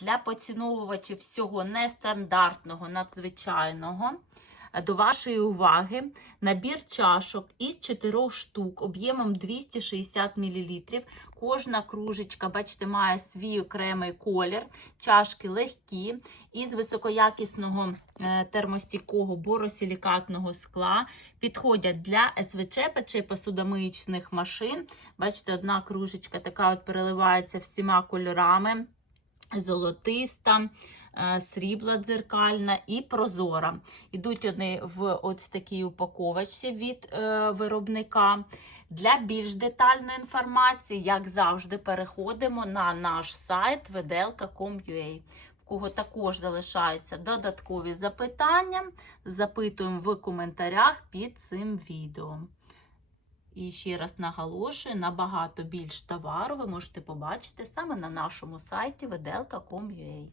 Для поціновувачів всього нестандартного, надзвичайного. До вашої уваги набір чашок із 4 штук об'ємом 260 мл. Кожна кружечка, бачите, має свій окремий колір. Чашки легкі, із високоякісного е, термостійкого боросилікатного скла. Підходять для СВЧ печей посудомиючних машин. Бачите, одна кружечка така от переливається всіма кольорами. Золотиста, е, срібла дзеркальна і прозора. Ідуть вони в ось такій упаковочці від е, виробника. Для більш детальної інформації, як завжди, переходимо на наш сайт vedelka.com.ua. В кого також залишаються додаткові запитання, запитуємо в коментарях під цим відео. І ще раз наголошую, набагато більш товару ви можете побачити саме на нашому сайті vedelka.com.ua.